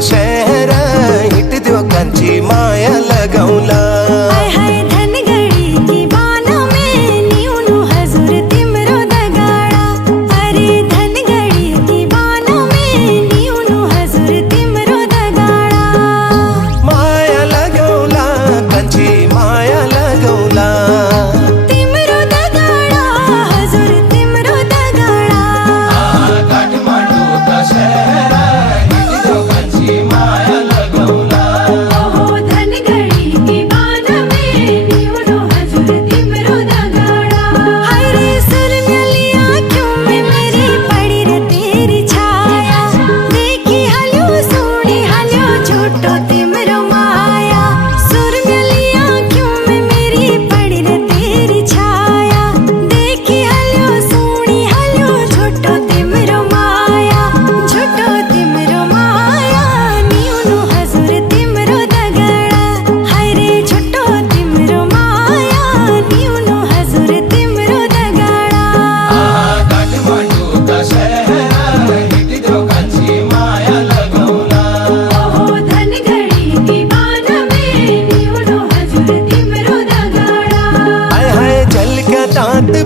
का शहर हिट दो कंची माया लगौला।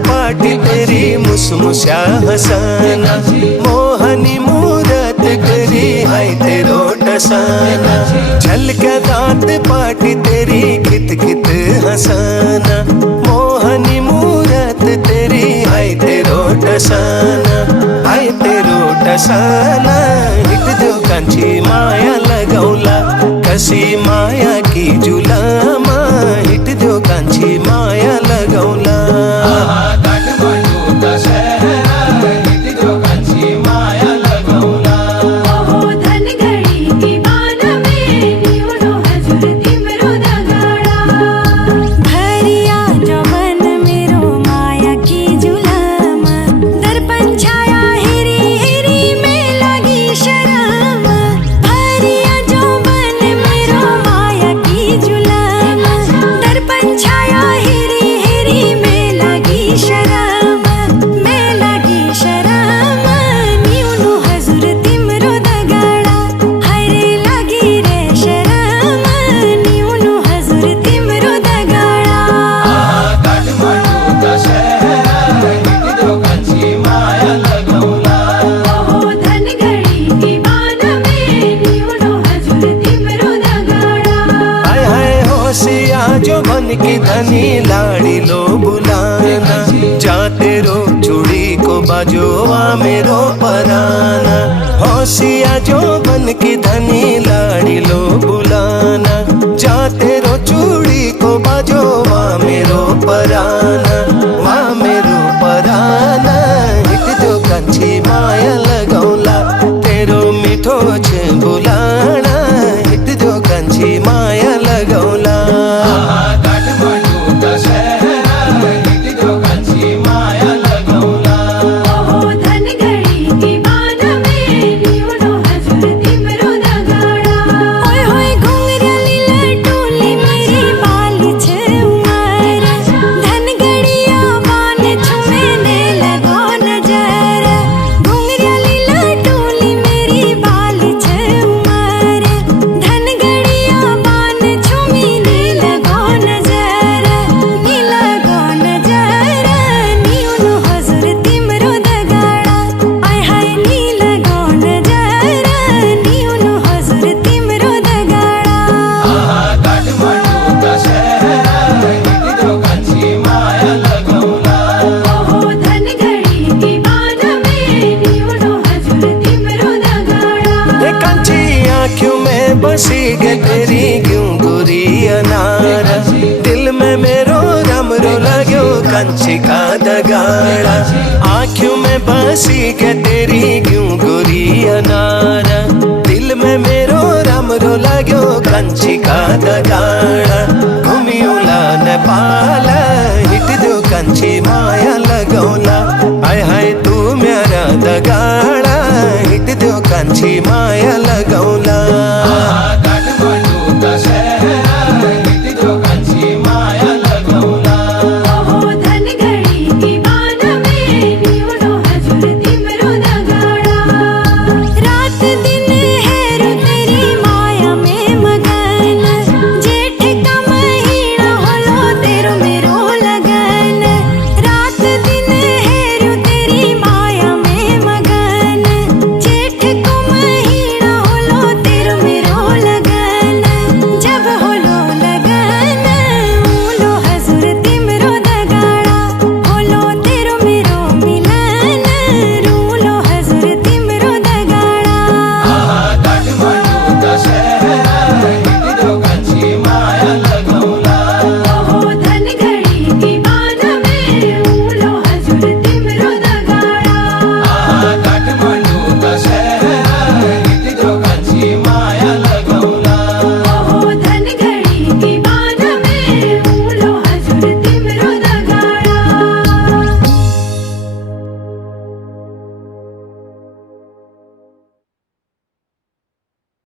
पाटी तेरी मुसमुसा हसाना मोहनी मूरत करी है तेरो टसाना। झलका दांत पाटी तेरी खित खित हसाना मोहनी मूरत तेरी है तेरो टसाना है तेरो टसाना। हिट दो कंची माया लगौला कसी माया की जुलामा हिट दो कंची माया लगौला। जो बन की धनी लाड़ी लो बुलाना जाते रो चूड़ी को बाजोवा मेरो पराना। होशिया जो बन की धनी लाड़ी लो बुलाना जाते रो चूड़ी को बाजोवा मेरो पराना वा मेरो पराना। हिट दो कंची माया लगौला तेरो मिठो छे बुलाना हिट दो कंची माया लगौला। बसी गे तेरी क्यों गोरी अनारा दिल में मेरो रमरो लगो कंची का दगाड़ा। आँखों में बसी गे तेरी क्यों गोरी अनारा दिल में मेरो रमरो लगो कंची का दगाड़ा।